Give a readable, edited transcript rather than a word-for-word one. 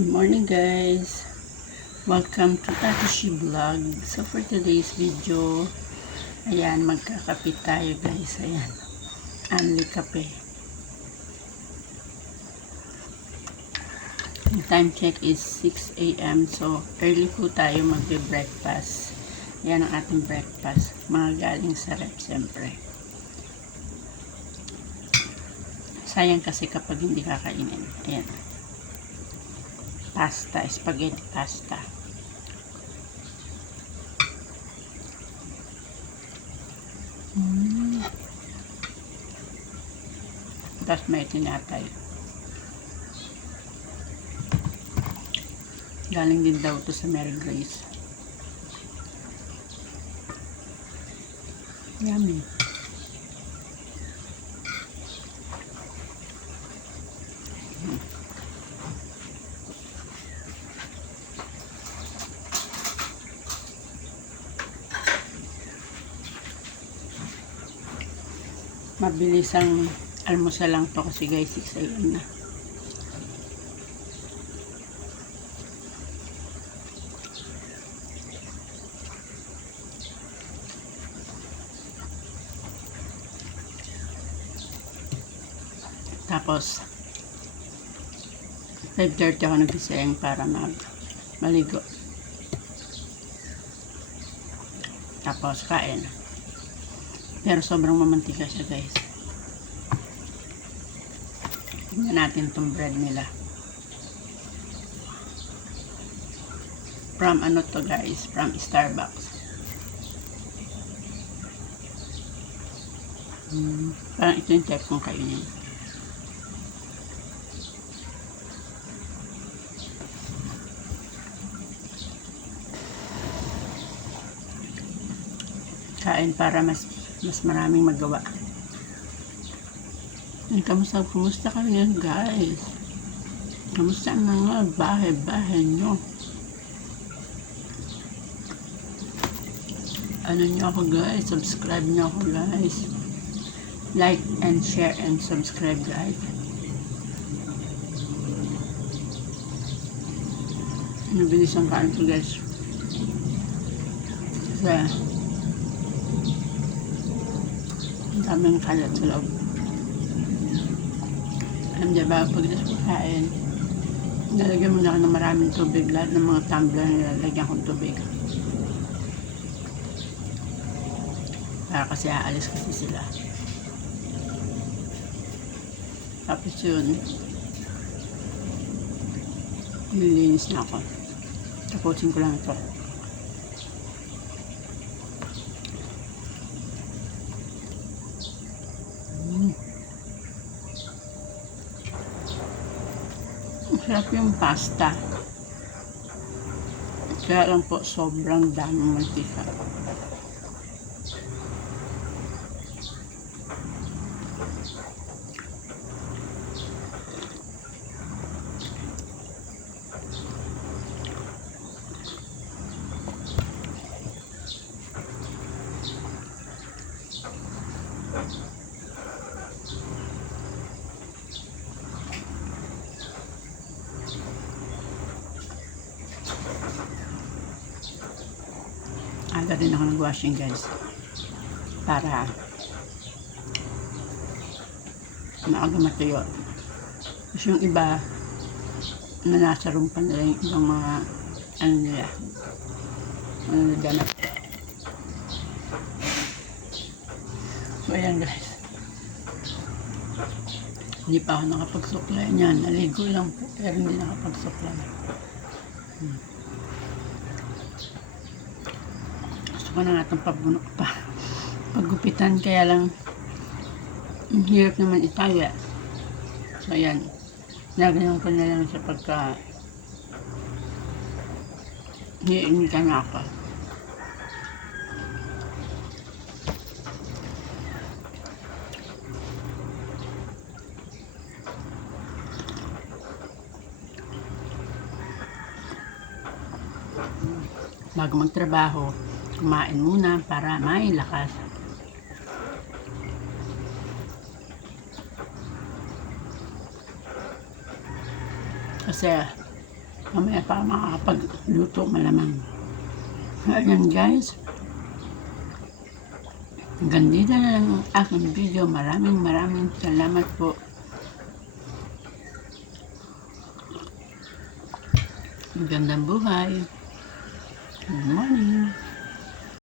Good morning guys, welcome to Tatishi Vlog. So for today's video, ayan, magkakape tayo guys. Ayan, only kape. Yung time check is 6 a.m. So early po tayo magbe-breakfast. Ayan ang ating breakfast, mga galing sa rep siyempre. Sayang kasi kapag hindi kakainin. Ayan, pasta, spaghetti pasta. Tapos may tinatay. Galing din daw to sa Mary Grace. Yummy. Mabilis ang almusal lang to kasi guys 6 a.m. na. Tapos 5:30 ako nagising para maligo. Tapos kain. Pero sobrang mamantika siya guys. Tingnan natin itong bread nila. From ano to guys? From Starbucks. Parang ito yung type kong kainin. Kain para mas maraming magawa. Kumusta ka ngayon guys? Kamusta ang mga bahay nyo? Ano nyo ako guys? Subscribe nyo ako guys. Like and share and subscribe guys. Nabilis ang kain ko guys. Kasi ang daming kalat sa loob. Alam diba, pag kain, nalagyan mo na ng maraming tubig. Lahat ng mga tumbler nilalagyan kong tubig. Para kasi aalis kasi sila. Tapos yun, nilinis na ako. Tapusin ko lang ito. Masarap yung pasta. Kaya lang po sobrang daming mantika. Aga din ako nag-washing guys para maaga matuyo. Kasi yung iba na nasa room pa nila yung ibang mga ano nila ganap. So ayan guys, hindi pa ako nakapagsuklay niyan. Naligo lang po pero hindi nakapagsuklay. Gusto ko na natang paggupitan, kaya lang ang hirap naman itaya. So ayan, nagayon ko na lang sa pagka hiinita na ako. Bago magtrabaho, kumain muna para may lakas. Kasi Mamaya pa makakapagluto malamang. Ayan guys. Hanggang dito na lang ang aking video. Maraming salamat po. Magandang buhay. Good morning.